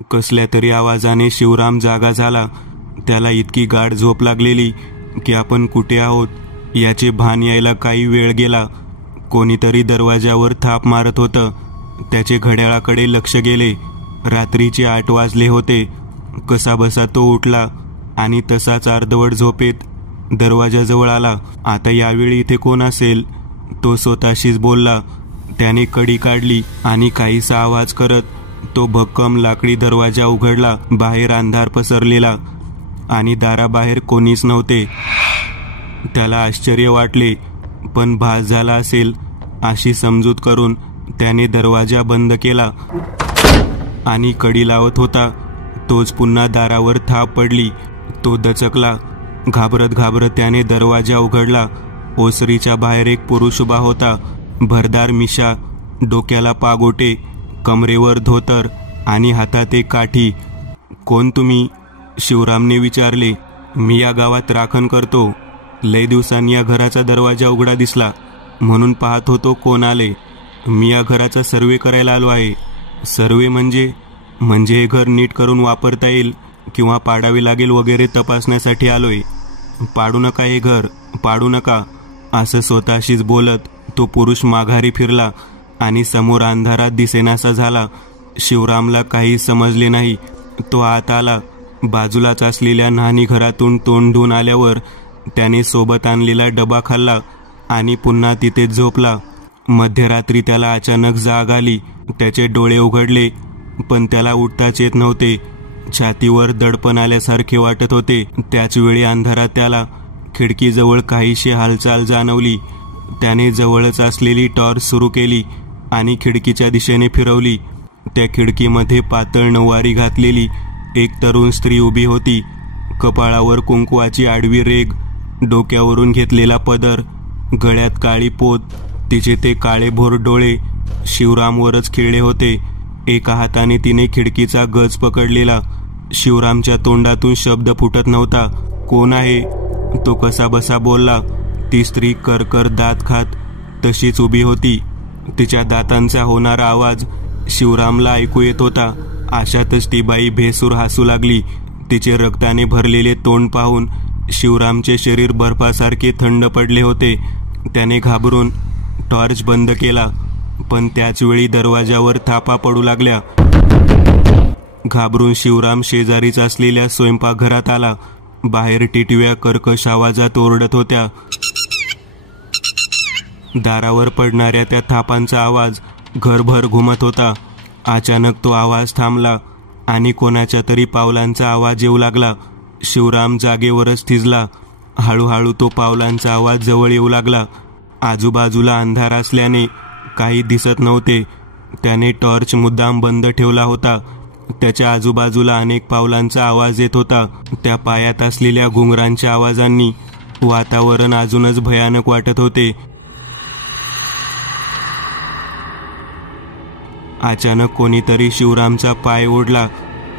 कसल्या तरी आवाजाने शिवराम जागा झाला. त्याला इतकी गाढ झोप लागलेली की आपण कुठे आहोत याचे भान यायला काही वेळ गेला. कोणीतरी दरवाजावर थाप मारत होतं. त्याचे घड्याळाकडे लक्ष गेले. रात्रीचे 8 वाजले होते. कसाबसा तो उठला आणि तसाच अर्धवट झोपेत दरवाजाजवळ आला. आता यावेळी इथे कोण असेल, तो स्वतःशीच बोलला. त्याने कडी काढली आणि काहीसा आवाज करत तो भक्कम लाकडी दरवाजा उघडला. बाहेर अंधार पसरलेला आणि दाराबाहेर कोणीच नव्हते. त्याला आश्चर्य वाटले, पण भास झाला असेल अशी समजूत करून त्याने दरवाजा बंद केला आणि कडी लावत होता. तोच पुन्हा दारावर थाप पडली. तो दचकला. घाबरत घाबरत त्याने दरवाजा उघडला. ओसरीच्या बाहेर एक पुरुष उभा होता. भरदार मिशा, डोक्याला पागोटे, कमरेवर धोतर आणि हातात एक काठी. कोण तुम्ही? शिवरामने विचारले. मी या गावात राखण करतो. लय दिवसांनी या घराचा दरवाजा उघडा दिसला म्हणून पाहत होतो कोण आले. मी या घराचा सर्वे करायला आलो आहे. सर्वे म्हणजे हे घर नीट करून वापरता येईल किंवा पाडावे लागेल वगैरे तपासण्यासाठी आलोय. पाडू नका हे घर, पाडू नका, असं स्वतःशीच बोलत तो पुरुष माघारी फिरला आणि समोर अंधारात दिसेनासा झाला. शिवरामला काही समजले नाही. तो आत आला. बाजूलाच असलेल्या न्हाणी घरातून तोंड धुवून आल्यावर त्याने सोबत आणलेला डबा खाल्ला आणि पुन्हा तिथेच झोपला. मध्यरात्री त्याला अचानक जाग आली. त्याचे डोळे उघडले, पण त्याला उठताच येत नव्हते. छातीवर दडपण आल्यासारखे वाटत होते. त्याच वेळी अंधारात त्याला खिडकीजवळ काहीशी हालचाल जाणवली. त्याने जवळच असलेली टॉर्च सुरू केली आणि खिडकीच्या दिशेने फिरवली. त्या खिडकीमध्ये पातळ नऊवारी घातलेली एक तरुण स्त्री उभी होती. कपाळावर कुंकवाची आडवी रेघ, डोक्यावरून घेतलेला पदर, गळ्यात काळी पोत. तिचे ते काळेभोर डोळे शिवरामवरच खिळले होते. एका हाताने तिने खिडकीचा गज पकडलेला. शिवरामच्या तोंडातून शब्द फुटत नव्हता. कोण आहे? तो कसाबसा बोलला. ती स्त्री करकर दात खात तशीच उभी होती. तिच्या दातांचा होणारा आवाज शिवरामला ऐकू येत होता. अशातच ती बाई भेसूर हसू लागली. तिचे रक्ताने भरलेले तोंड पाहून शिवरामचे शरीर बर्फासारखे थंड पडले होते. त्याने घाबरून टॉर्च बंद केला, पण त्याच वेळी दरवाजावर थापा पडू लागल्या. घाबरून शिवराम शेजारीच असलेल्या स्वयंपाकघरात आला. बाहेर टिटव्या कर्कश आवाजात ओरडत होत्या. दारावर पडणाऱ्या त्या थापांचा आवाज घरभर घुमत होता. अचानक तो आवाज थांबला आणि कोणाच्या तरी पावलांचा आवाज येऊ लागला. शिवराम जागेवरच थिजला. हळूहळू तो पावलांचा आवाज जवळ येऊ लागला. आजूबाजूला अंधार असल्याने काही दिसत नव्हते. त्याने टॉर्च मुद्दाम बंद ठेवला होता. त्याच्या आजूबाजूला अनेक पावलांचा आवाज येत होता. त्या पायात असलेल्या घुंगरांच्या आवाजांनी वातावरण अजूनच भयानक वाटत होते. अचानक कोणीतरी शिवरामचा पाय ओढला.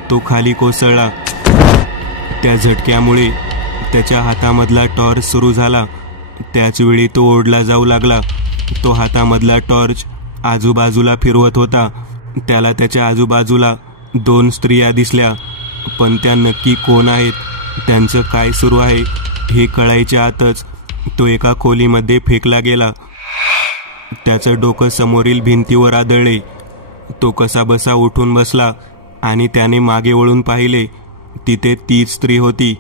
तो खाली कोसळला. त्या झटक्यामुळे त्याच्या हातामधला टॉर्च सुरू झाला. त्याच वेळी तो ओढला जाऊ लागला. तो हातामधला टॉर्च आजूबाजूला फिरवत होता. त्याला त्याच्या आजूबाजूला 2 स्त्रिया दिसल्या, पण त्या नक्की कोण आहेत, त्यांचं काय सुरू आहे हे कळायच्या आतच तो एका खोलीमध्ये फेकला गेला. त्याचं डोकं समोरील भिंतीवर आदळले. तो कसाबसा उठून बसला आणि त्याने मागे वळून पाहिले. तिथे तीच स्त्री होती.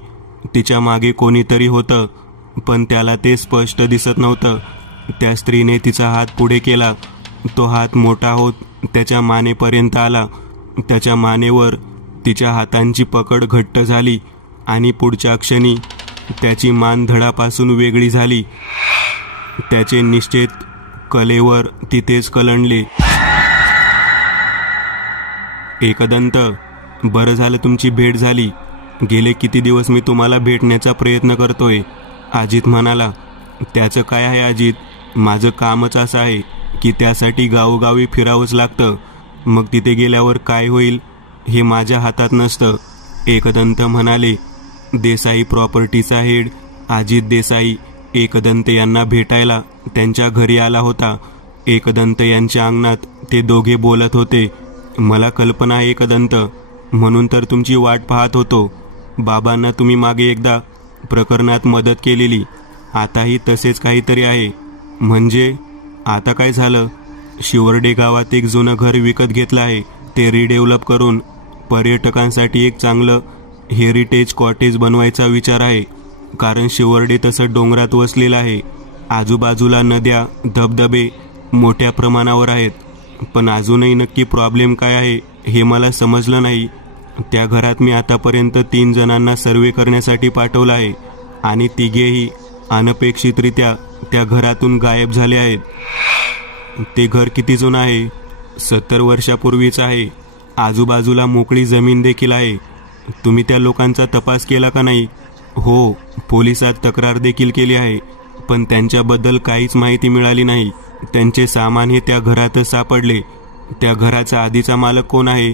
तिच्या मागे कोणीतरी होतं, पण त्याला ते स्पष्ट दिसत नव्हतं. त्या स्त्रीने तिचा हात पुढे केला. तो हात मोठा होत त्याच्या मानेपर्यंत आला. त्याच्या मानेवर तिच्या हातांची पकड घट्ट झाली आणि पुढच्या क्षणी त्याची मान धडापासून वेगळी झाली. त्याचे निश्चित कलेवर तिथेच कलंडले. एकदंत, बरं झालं तुमची भेट झाली. गेले किती दिवस मी तुम्हाला भेटण्याचा प्रयत्न करतोय, अजित म्हणाला. त्याचं काय आहे अजित? माझं कामच असं आहे की त्यासाठी गावोगावी फिरावंच लागतं. मग तिथे गेल्यावर काय होईल हे माझ्या हातात नसतं, एकदंत म्हणाले. देसाई प्रॉपर्टीचा हेड अजित देसाई एकदंत यांना भेटायला त्यांच्या घरी आला होता. एकदंत यांच्या अंगणात ते दोघे बोलत होते. मला कल्पना आहे एकदंत, म्हणून तर तुमची वाट पाहत होतो. बाबांना तुम्ही मागे एकदा प्रकरणात मदत केलेली, आताही तसेच काहीतरी आहे. म्हणजे आता काय झालं? शिवर्डे गावात एक जुनं घर विकत घेतलं आहे. ते रिडेव्हलप करून पर्यटकांसाठी एक चांगलं हेरिटेज कॉटेज बनवायचा विचार आहे. कारण शिवर्डे तसं डोंगरात वसलेलं आहे. आजूबाजूला नद्या, धबधबे मोठ्या प्रमाणावर आहेत. पण अजूनही नक्की प्रॉब्लेम काय आहे हे मला समजलं नाही. त्या घरात मी आतापर्यंत 3 जणांना सर्वे करण्यासाठी पाठवलं आहे आणि तिघेही अनपेक्षितरित्या त्या घरातून गायब झाले आहेत. ते घर किती जुनं आहे? 70 वर्षापूर्वीच आहे. आजूबाजूला मोकळी जमीन देखील आहे. तुम्ही त्या लोकांचा तपास केला का नाही? हो, पोलिसात तक्रार देखील केली आहे, पण त्यांच्याबद्दल काहीच माहिती मिळाली नाही. त्यांचे सामान हे त्या घरातच सापडले. त्या घराचा आधीचा मालक कोण आहे?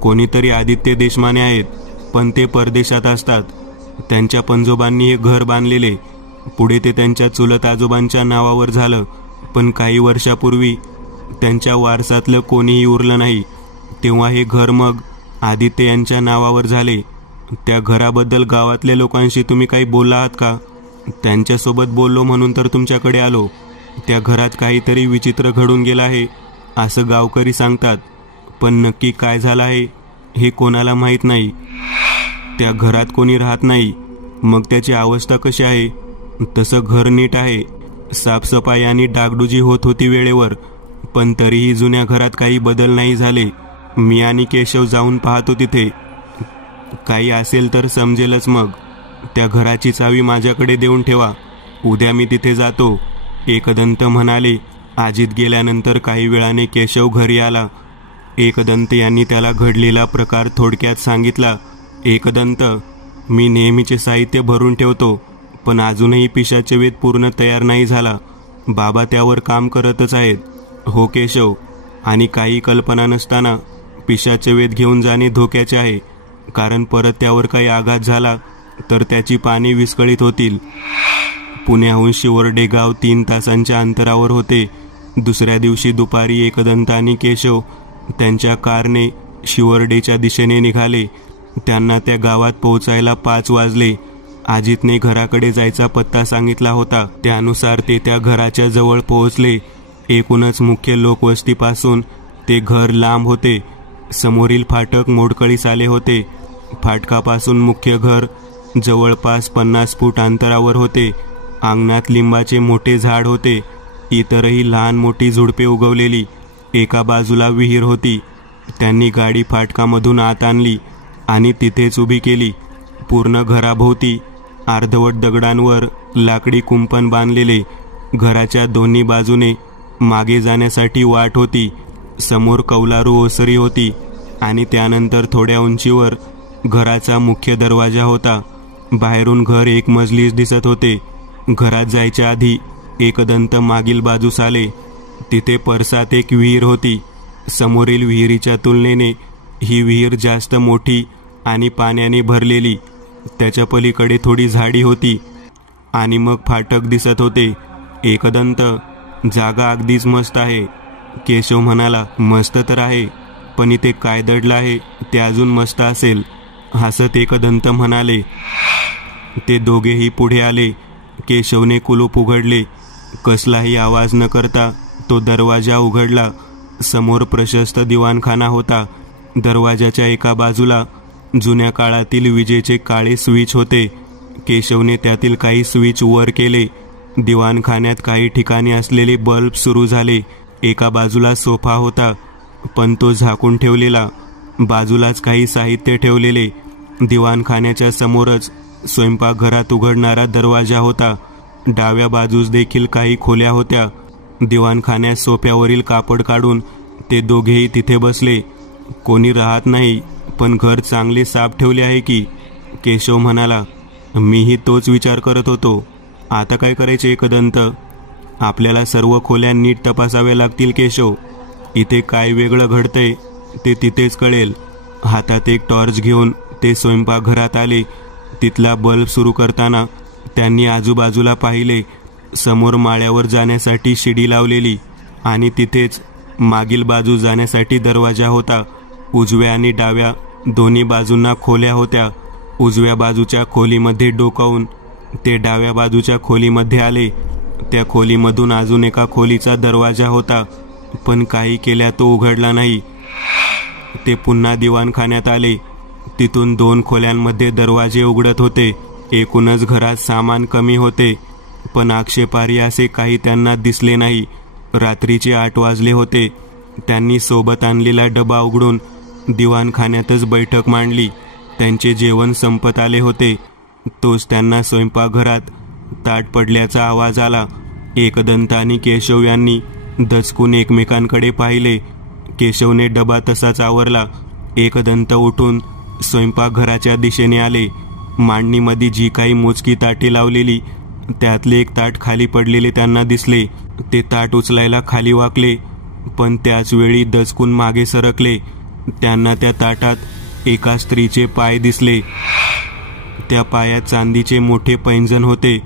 कोणीतरी आदित्य देशमाने आहेत, पण ते परदेशात असतात. त्यांच्या पंजोबांनी हे घर बांधलेले. पुढे ते त्यांच्या चुलत आजोबांच्या नावावर झालं, पण काही वर्षापूर्वी त्यांच्या वारसातलं कोणीही उरलं नाही. तेव्हा हे घर मग आदित्य यांच्या नावावर झाले. त्या घराबद्दल गावातल्या लोकांशी तुम्ही काही बोलला आहात का? त्यांच्यासोबत बोललो म्हणून तर तुमच्याकडे आलो. त्या घरात काहीतरी विचित्र घडून गेलं आहे असं गावकरी सांगतात, पण नक्की काय झालं आहे हे कोणाला माहीत नाही. त्या घरात कोणी राहत नाही. मग त्याची अवस्था कशी आहे? तसं घर नीट आहे. साफसफाई आणि डागडुजी होत होती वेळेवर, पण तरीही जुन्या घरात काही बदल नाही झाले. मी आणि केशव जाऊन पाहतो तिथे. काही असेल तर समजेलच मग. त्या घराची चावी माझ्याकडे देऊन ठेवा. उद्या मी तिथे जातो, एकदंत म्हणाले. अजित गेल्यानंतर काही वेळाने केशव घरी आला. एकदंत यांनी त्याला घडलेला प्रकार थोडक्यात सांगितला. एकदंत, मी नेहमीचे साहित्य भरून ठेवतो, पण अजूनही पिशाचे वेध पूर्ण तयार नाही झाला. बाबा त्यावर काम करतच आहेत. हो केशव, आणि काही कल्पना नसताना पिशाचे वेध घेऊन जाणे धोक्याचे आहे, कारण परत त्यावर काही आघात झाला तर त्याची पाने विस्कळीत होतील. पुण्याहून शिवर्डे गाव 3 तासांच्या अंतरावर होते. दुसऱ्या दिवशी दुपारी एकदंत आणि केशव त्यांच्या कारने शिवर्डेच्या दिशेने निघाले. त्यांना त्या गावात पोहोचायला 5 वाजले. अजितने घराकडे जायचा पत्ता सांगितला होता, त्यानुसार ते त्या घराच्या जवळ पोहोचले. एकूणच मुख्य लोकवस्तीपासून ते घर लांब होते. समोरील फाटक मोडकळीस आले होते. फाटकापासून मुख्य घर जवळपास 50 फूट अंतरावर होते. अंगणात लिंबाचे मोठे झाड होते. इतरही लहान मोठी झुडपे उगवलेली. एका बाजूला विहीर होती. त्यांनी गाडी फाटकामधून आत आणली आणि तिथेच उभी केली. पूर्ण घराभोवती अर्धवट दगडांवर लाकडी कुंपण बांधलेले. घराच्या दोन्ही बाजूने मागे जाण्यासाठी वाट होती. समोर कौलारू ओसरी होती आणि त्यानंतर थोड्या उंचीवर घराचा मुख्य दरवाजा होता. बाहेरून घर एक मजलीस दिसत होते. घरात जायच्या आधी एकदंत मागील बाजूस आले. तिथे परसात एक विहीर होती. समोरील विहिरीच्या तुलनेने ही विहीर जास्त मोठी आणि पाण्याने भरलेली. त्याच्या पलीकडे थोडी झाडी होती आणि मग फाटक दिसत होते. एकदंत, जागा अगदीच मस्त आहे. केशव म्हणाला. मस्त तर आहे, पण इथे काय दडलं आहे ते अजून मस्त असेल, हसत एकदंत म्हणाले. ते दोघेही पुढे आले. केशवने कुलूप उघडले. कसलाही आवाज न करता तो दरवाजा उघडला. समोर प्रशस्त दिवाणखाना होता. दरवाजाच्या एका बाजूला जुन्या काळातील विजेचे काळे स्विच होते. केशवने त्यातील काही स्विच वर केले. दिवाणखान्यात काही ठिकाणी असलेले बल्ब सुरू झाले. एका बाजूला सोफा होता, पण तो झाकून ठेवलेला. बाजूलाच काही साहित्य ठेवलेले. दिवाणखान्याच्या समोरच स्वयंपाकघरात उघडणारा दरवाजा होता. डाव्या बाजूस देखील काही खोल्या होत्या. दिवाणखान्यात सोफ्यावरील कापड काढून ते दोघेही तिथे बसले. कोणी राहत नाही, पण घर चांगले साफ ठेवले आहे की, केशव म्हणाला. मीही तोच विचार करत होतो. आता काय करायचे एकदंत? आपल्याला सर्व खोल्या नीट तपासाव्या लागतील केशव. इथे काय वेगळं घडतंय ते तिथेच कळेल. हातात एक टॉर्च घेऊन ते स्वयंपाकघरात आले. तिथला बल्ब सुरू करताना त्यांनी आजूबाजूला पाहिले. समोर माळ्यावर जाण्यासाठी शिडी लावलेली आणि तिथेच मागील बाजू जाण्यासाठी दरवाजा होता. उजव्या आणि डाव्या दोन्ही बाजूंना खोल्या होत्या. उजव्या बाजूच्या खोलीमध्ये डोकावून ते डाव्या बाजूच्या खोलीमध्ये आले. त्या खोलीमधून अजून एका खोलीचा दरवाजा होता, पण काही केल्या तो उघडला नाही. ते पुन्हा दिवाणखान्यात आले. तिथून 2 खोल्यांमध्ये दरवाजे उघडत होते. एकूणच घरात सामान कमी होते, पण आक्षेपार्ह असे काही त्यांना दिसले नाही. रात्रीचे 8 वाजले होते. त्यांनी सोबत आणलेला डबा उघडून दिवाणखान्यातच बैठक मांडली. त्यांचे जेवण संपत आले होते. तोच त्यांना स्वयंपाकघरात ताट पडल्याचा आवाज आला. एकदंत आणि केशव यांनी दचकून एकमेकांकडे पाहिले. केशवने डबा तसाच आवरला. एकदंत उठून स्वयंपाकघराच्या दिशेने आले. मांडणीमध्ये जी काही मोजकी ताटे लावलेली त्यातले एक ताट खाली पडलेले त्यांना दिसले. ते ताट उचलायला खाली वाकले, पण त्याच वेळी दचकून मागे सरकले. त्यांना त्या ताटात एका स्त्रीचे पाय दिसले. त्या पायात चांदीचे मोठे पैंजण होते.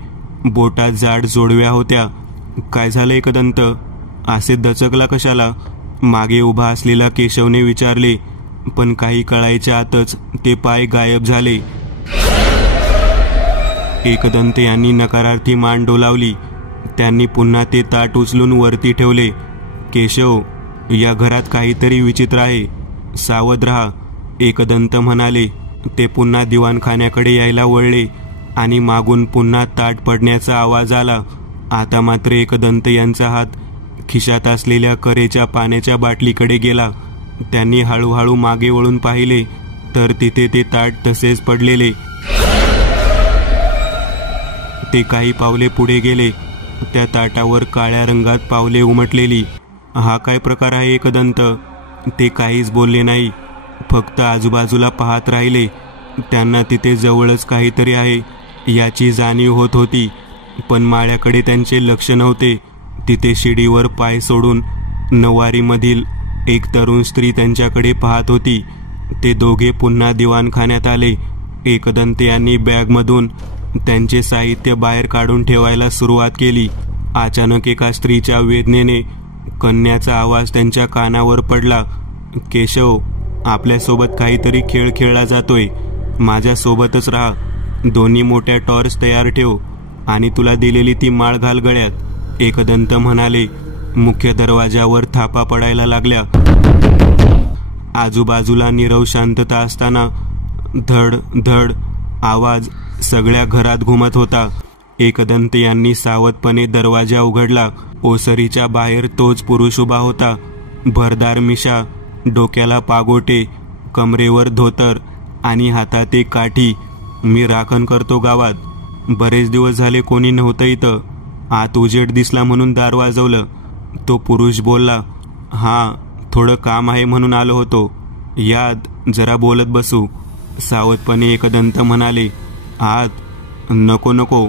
बोटात जाड जोडव्या होत्या. काय झालं एकदंत? असे दचकला कशाला? मागे उभा असलेला केशवने विचारले. पण काही कळायच्या आतच ते पाय गायब झाले. एकदंत यांनी नकारार्थी मान डोलावली. त्यांनी पुन्हा ते ताट उचलून वरती ठेवले. केशव, या घरात काहीतरी विचित्र आहे, सावध राहा, एकदंत म्हणाले. ते पुन्हा दिवाणखान्याकडे यायला वळले आणि मागून पुन्हा ताट पडण्याचा आवाज आला. आता मात्र एकदंत यांचा हात खिशात असलेल्या करेच्या पाण्याच्या बाटलीकडे गेला. त्यांनी हळूहळू मागे वळून पाहिले तर तिथे ते ताट तसेच पडलेले. ते काही पावले पुढे गेले. त्या ताटावर काळ्या रंगात पावले उमटलेली. हा काय प्रकार आहे एकदंत? ते काहीच बोलले नाही, फक्त आजूबाजूला पाहत राहिले. त्यांना तिथे जवळच काहीतरी आहे याची जाणीव होत होती, पण माळ्याकडे त्यांचे लक्ष नव्हते. तिथे शिडीवर पाय सोडून नवारीमधील एक तरुण स्त्री त्यांच्याकडे पाहत होती. ते दोघे पुन्हा दिवाणखान्यात आले. एकदंत यांनी बॅगमधून त्यांचे साहित्य बाहेर काढून ठेवायला सुरुवात केली. अचानक एका स्त्रीच्या वेदनेने कन्याचा आवाज त्यांच्या कानावर पडला. केशव, आपल्यासोबत काहीतरी खेळ खेळला जातोय. माझ्यासोबतच राहा. दोन्ही मोठ्या टॉर्च तयार ठेव आणि तुला दिलेली ती माळ घाल गळ्यात, एकदंत म्हणाले. मुख्य दरवाजावर थापा पडायला लागल्या. आजूबाजूला नीरव शांतता असताना धड धड आवाज सगळ्या घरात घुमत होता. एकदंत यांनी सावधपणे दरवाजा उघडला. ओसरीच्या बाहेर तोच पुरुष उभा होता. भरदार मिशा, डोक्याला पागोटे, कमरेवर धोतर आणि हातात एक काठी. मी राखण करतो गावात. बरेच दिवस झाले कोणी नव्हतं इथं. आत उजेड दिसला म्हणून दार वाजवलं. तो पुरुष बोलला. हां, थोडं काम आहे म्हणून आलो होतो. याद, जरा बोलत बसू, सावधपणे एकदंत म्हणाले. आत? नको नको,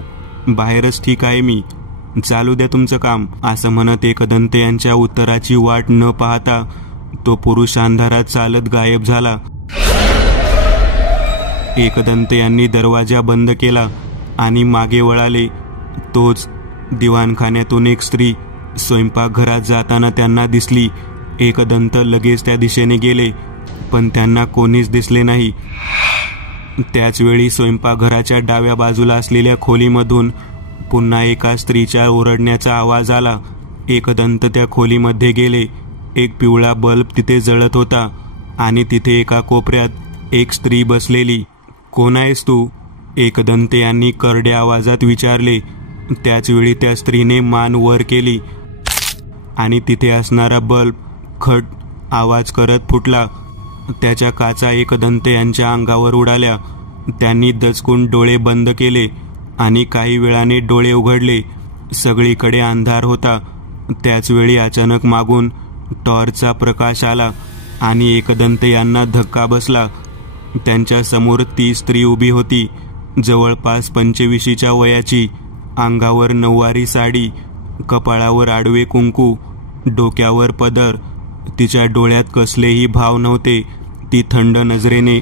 बाहेरच ठीक आहे मी. चालू द्या तुमचं काम, असं म्हणत एकदंत यांच्या उत्तराची वाट न पाहता तो पुरुष अंधारात चालत गायब झाला. एकदंत यांनी दरवाजा बंद केला आणि मागे वळाले. तोच दिवाणखान्यातून एक स्त्री स्वयंपाकघरात जाताना त्यांना दिसली. एकदंत लगेच त्या दिशेने गेले, पण त्यांना कोणीच दिसले नाही. त्याच वेळी स्वयंपाकघराच्या डाव्या बाजूला असलेल्या खोलीमधून पुन्हा एका स्त्रीच्या ओरडण्याचा आवाज आला. एकदंत त्या खोलीमध्ये गेले. एक पिवळा बल्ब तिथे जळत होता आणि तिथे एका कोपऱ्यात एक स्त्री बसलेली. कोण आहेस तू? एकदंत यांनी करड्या आवाजात विचारले. त्याच वेळी त्या स्त्रीने मान वर केली आणि तिथे असणारा बल्ब खट आवाज करत फुटला. त्याच्या काचा एकदंत यांच्या अंगावर उडाल्या. त्यांनी दचकून डोळे बंद केले आणि काही वेळाने डोळे उघडले. सगळीकडे अंधार होता. त्याच वेळी अचानक मागून टॉर्चचा प्रकाश आला आणि एकदंत यांना धक्का बसला. त्यांच्या समोर ती स्त्री उभी होती, जवळपास 25च्या वयाची. अंगावर नऊवारी साडी, कपाळावर आडवे कुंकू, डोक्यावर पदर. तिच्या डोळ्यात कसलेही भाव नव्हते. ती थंड नजरेने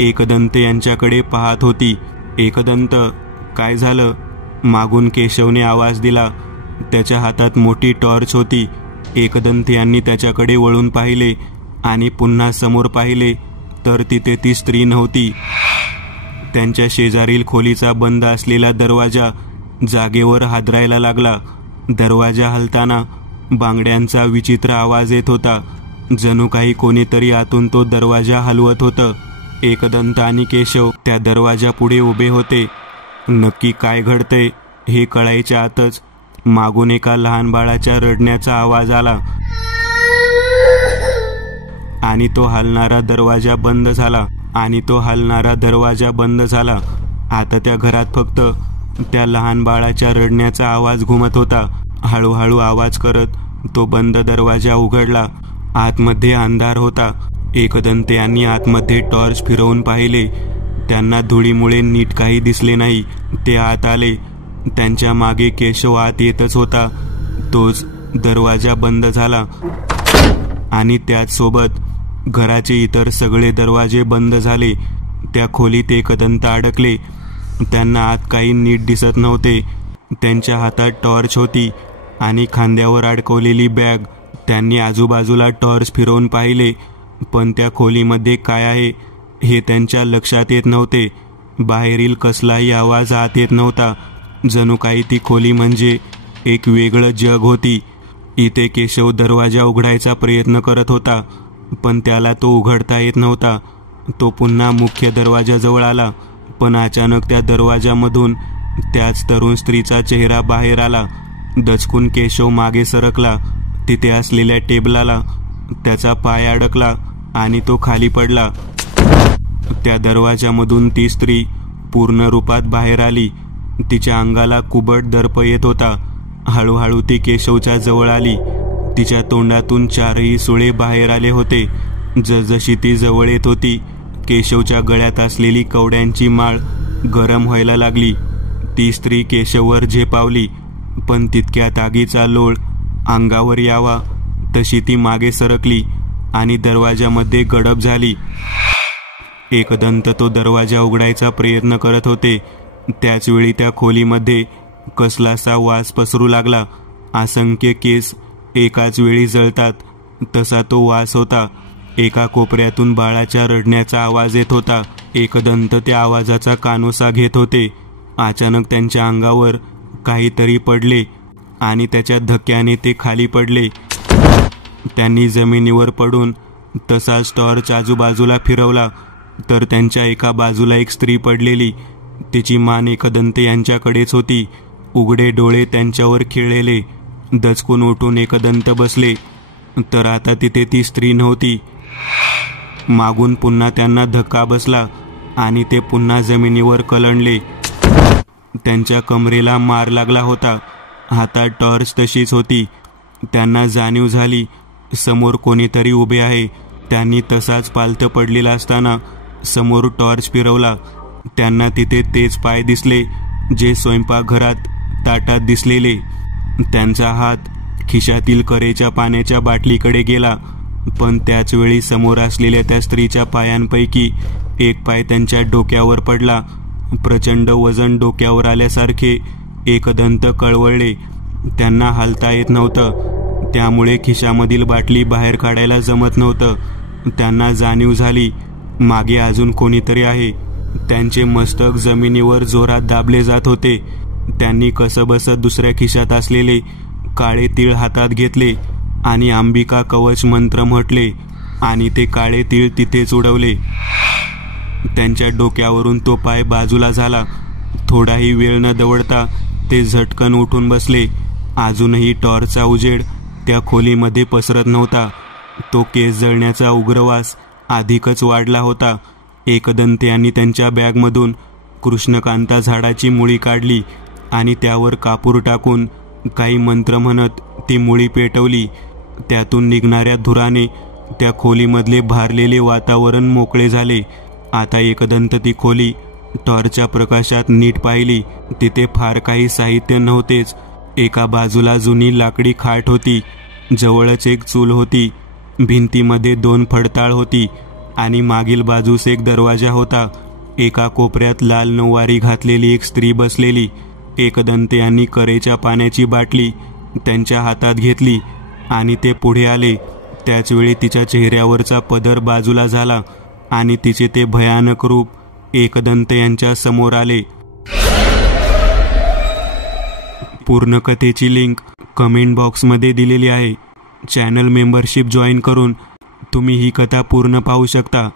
एकदंत यांच्याकडे पाहत होती. एकदंत, काय झालं? मागून केशवने आवाज दिला. त्याच्या हातात मोठी टॉर्च होती. एकदंत यांनी त्याच्याकडे वळून पाहिले आणि पुन्हा समोर पाहिले तर तिथे ती स्त्री नव्हती. त्यांच्या शेजारील खोलीचा बंद असलेला दरवाजा जागेवर हादरायला लागला. दरवाजा हलताना बांगड्यांचा विचित्र आवाज येत होता. जणू काही कोणीतरी आतून तो दरवाजा हलवत होतं. एकदंत आणि केशव त्या दरवाजापुढे उभे होते. नक्की काय घडतंय हे कळायच्या आतच मागून एका लहान बाळाच्या रडण्याचा आवाज आला आणि तो हलणारा दरवाजा बंद झाला. आता त्या घरात फक्त त्या लहान बाळाच्या रडण्याचा आवाज घुमत होता. हळूहळू आवाज करत तो बंद दरवाजा उघडला. आतमध्ये अंधार होता. एकदंत यांनी आतमध्ये टॉर्च फिरवून पाहिले. त्यांना धुळीमुळे नीट काही दिसले नाही. ते आत आले. त्यांच्या मागे केशव आत येतच होता. तोच दरवाजा बंद झाला आणि त्याचसोबत घराचे इतर सगळे दरवाजे बंद झाले. त्या खोलीत एकदंत अडकले. त्यांना आत काही नीट दिसत नव्हते. त्यांच्या हातात टॉर्च होती आणि खांद्यावर अडकवलेली बॅग. त्यांनी आजूबाजूला टॉर्च फिरवून पाहिले, पण त्या खोलीमध्ये काय आहे हे त्यांच्या लक्षात येत नव्हते. बाहेरील कसलाही आवाज आत येत नव्हता. जणू काही ती खोली म्हणजे एक वेगळं जग होती. इथे केशव दरवाजा उघडायचा प्रयत्न करत होता, पण त्याला तो उघडता येत नव्हता. तो पुन्हा मुख्य दरवाजाजवळ आला, पण अचानक त्या दरवाजामधून त्याच तरुण स्त्रीचा चेहरा बाहेर आला. दचकून केशव मागे सरकला. तिथे असलेल्या टेबलाला त्याचा पाय अडकला आणि तो खाली पडला. त्या दरवाजामधून ती स्त्री पूर्ण रूपात बाहेर आली. तिच्या अंगाला कुबट दर्प येत होता. हळूहळू ती केशवच्या जवळ आली. तिच्या तोंडातून 4ही सुळे बाहेर आले होते. जसजशी ती जवळ येत होती, केशवच्या गळ्यात असलेली कवड्यांची माळ गरम व्हायला लागली. ती स्त्री केशववर झेपावली, पण तितक्यात आगीचा लोळ अंगावर यावा तशी ती मागे सरकली आणि दरवाजामध्ये गडप झाली. एकदंत तो दरवाजा उघडायचा प्रयत्न करत होते. त्याचवेळी त्या खोलीमध्ये कसलासा वास पसरू लागला. असंख्य केस एकाच वेळी जळतात तसा तो वास होता. एका कोपऱ्यातून बाळाच्या रडण्याचा आवाज येत होता. एकदंत त्या आवाजाचा कानोसा घेत होते. अचानक त्यांच्या अंगावर काहीतरी पडले आणि त्याच्या धक्क्याने ते खाली पडले. त्यांनी जमिनीवर पडून तसाच टॉर्च आजूबाजूला फिरवला, तर त्यांच्या एका बाजूला एक स्त्री पडलेली. तिची मान एकदंत यांच्याकडेच होती. उघडे डोळे त्यांच्यावर खिळलेले. दचकून उठून एकदंत बसले, तर आता तिथे ती स्त्री नव्हती. मागून पुन्हा त्यांना धक्का बसला आणि ते पुन्हा जमिनीवर कलंडले. त्यांच्या कमरेला मार लागला होता. हातात टॉर्च तशीच होती. त्यांना जाणीव झाली समोर कोणीतरी उभे आहे. त्यांनी तसाच पालथ पडलेला असताना समोर टॉर्च फिरवला. त्यांना तिथे तेच पाय दिसले जे स्वयंपाकघरात ताटात दिसलेले. त्यांचा हात खिशातील करेच्या पाण्याच्या बाटलीकडे गेला, पण त्याचवेळी समोर असलेल्या त्या स्त्रीच्या पायांपैकी एक पाय त्यांच्या डोक्यावर पडला. प्रचंड वजन डोक्यावर आल्यासारखे एकदंत कळवळले. त्यांना हालता येत नव्हतं, त्यामुळे खिशामधील बाटली बाहेर काढायला जमत नव्हतं. त्यांना जाणीव झाली मागे अजून कोणीतरी आहे. त्यांचे मस्तक जमिनीवर जोरात दाबले जात होते. त्यांनी कसबसत दुसऱ्या खिशात असलेले काळे तीळ हातात घेतले आणि अंबिका कवच मंत्र म्हटले आणि ते काळे तीळ तिथेच उडवले. त्यांच्या डोक्यावरून तो पाय बाजूला झाला. थोडाही वेळ न दवडता ते झटकन उठून बसले. अजूनही टॉर्चचा उजेड त्या खोलीमध्ये पसरत नव्हता. तो केस जळण्याचा उग्रवास अधिकच वाढला होता. एकदंत यांनी त्यांच्या बॅगमधून कृष्णकांता झाडाची मुळी काढली आणि त्यावर कापूर टाकून काही मंत्र म्हणत ती मुळी पेटवली. त्यातून निघणाऱ्या धुराने त्या खोलीमधले भारलेले वातावरण मोकळे झाले. आता एकदंत ती खोली टॉर्चच्या प्रकाशात नीट पाहिली. तिथे फार काही साहित्य नव्हतेच. एका बाजूला जुनी लाकडी खाट होती. जवळच एक चूल होती. भिंतीमध्ये 2 फडताळ होती आणि मागील बाजूस एक दरवाजा होता. एका कोपऱ्यात लाल नऊवारी घातलेली एक स्त्री बसलेली. एकदंत यांनी करेच्या पाण्याची बाटली त्यांच्या हातात घेतली आणि ते पुढे आले. त्याचवेळी तिच्या चेहऱ्यावरचा पदर बाजूला झाला आणि तिचे ते भयानक रूप एकदंत यांच्या समोर आले. पूर्ण कथेची लिंक कमेंट बॉक्समध्ये दिलेली आहे. चॅनल मेंबरशिप जॉईन करून तुम्ही ही कथा पूर्ण पाहू शकता.